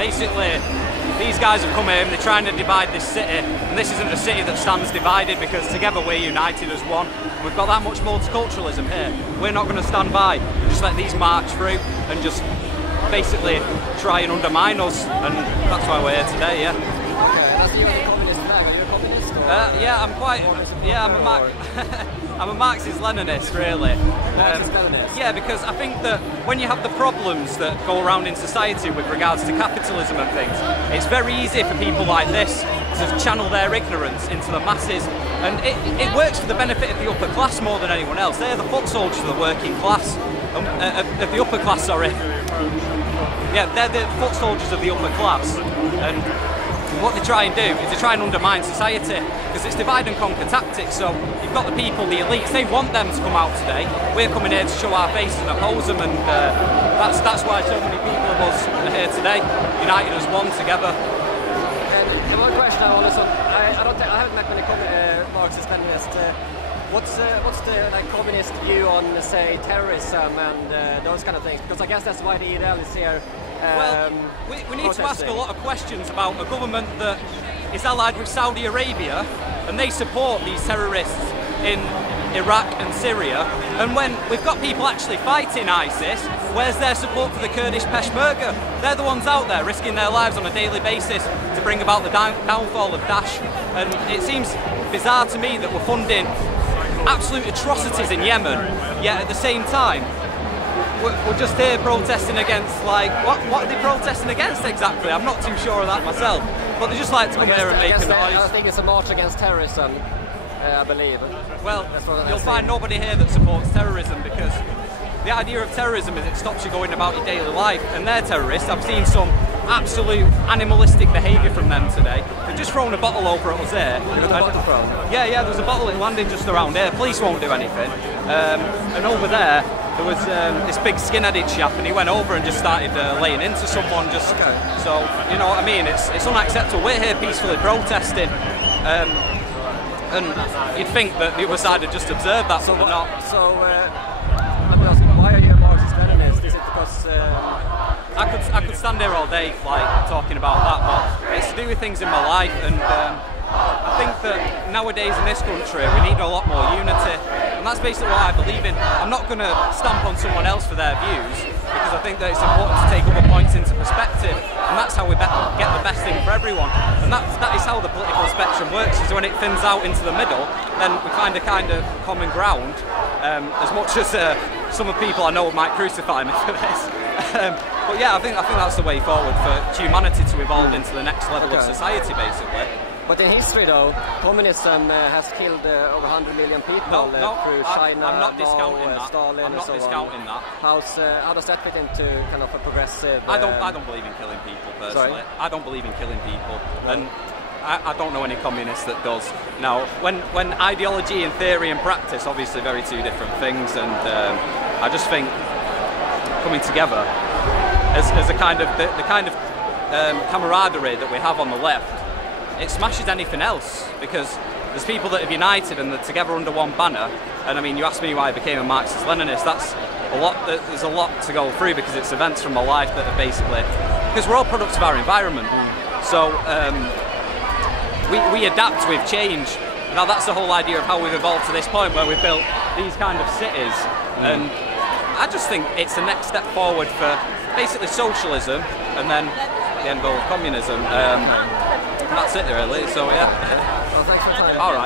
Basically, these guys have come here and they're trying to divide this city, and this isn't a city that stands divided, because together we're united as one. We've got that much multiculturalism here. We're not going to stand by and just let these march through and just basically try and undermine us, and that's why we're here today, yeah. Yeah, I'm quite. Yeah, I'm a Marxist-Leninist, really. Yeah, because I think that when you have the problems that go around in society with regards to capitalism and things, it's very easy for people like this to channel their ignorance into the masses, and it works for the benefit of the upper class more than anyone else. They're the foot soldiers of the working class, of the upper class, sorry. Yeah, they're the foot soldiers of the upper class, and what they try and do is they try and undermine society, because it's divide and conquer tactics. So you've got the people, the elites, they want them to come out today. We're coming here to show our faces and oppose them, and that's why so many people of us are here today, united as one together. And one question I haven't met many Marxist-Leninists. What's the communist view on, say, terrorism and those kind of things? Because I guess that's why the IDL is here. Well, we need to ask a lot of questions about a government that is allied with Saudi Arabia, and they support these terrorists in Iraq and Syria. And when we've got people actually fighting ISIS, where's their support for the Kurdish Peshmerga? They're the ones out there risking their lives on a daily basis to bring about the downfall of Daesh. And it seems bizarre to me that we're funding absolute atrocities in Yemen, yet at the same time we're just here protesting against, like, what are they protesting against exactly? I'm not too sure of that myself, but they just like to come here and make a noise. I think it's a march against terrorism, I believe. Well, you'll find nobody here that supports terrorism, because the idea of terrorism is it stops you going about your daily life, and they're terrorists. I've seen some absolute animalistic behaviour from them today. They've just thrown a bottle over at us there. Yeah, there was a bottle that landed just around here. Police won't do anything. And over there was this big skinheaded chap, and he went over and just started laying into someone. So, you know what I mean? It's unacceptable. We're here peacefully protesting. And you'd think that the other side had just observed that, but they're not. So, why are you a Marxist-Leninist? Is it because... I could stand here all day, like, talking about that, but it's to do with things in my life, and I think that nowadays in this country we need a lot more unity, and that's basically what I believe in. I'm not going to stamp on someone else for their views, because I think that it's important to take other points into perspective, and that's how we get the best thing for everyone. And that is how the political spectrum works, is when it thins out into the middle, then we find a kind of common ground, as much as some of the people I know might crucify me for this. But yeah, I think that's the way forward for humanity to evolve into the next level of society, basically. But in history, though, communism has killed over 100 million people through China, I'm not discounting that. Stalin, I'm not discounting that. How does that fit into kind of a progressive... I don't believe in killing people, personally. Sorry? I don't believe in killing people. And I don't know any communist that does. Now, when ideology and theory and practice, obviously very two different things, and I just think coming together as a kind of the kind of camaraderie that we have on the left, it smashes anything else, because there's people that have united and they're together under one banner. And I mean, you asked me why I became a Marxist-Leninist. That's a lot. There's a lot to go through, because it's events from my life that are basically, because we're all products of our environment. So we adapt with change. Now that's the whole idea of how we've evolved to this point, where we've built these kind of cities. And I just think it's the next step forward for basically socialism, and then the end goal of communism. And that's it really, so yeah. Well, thanks for your time. All right.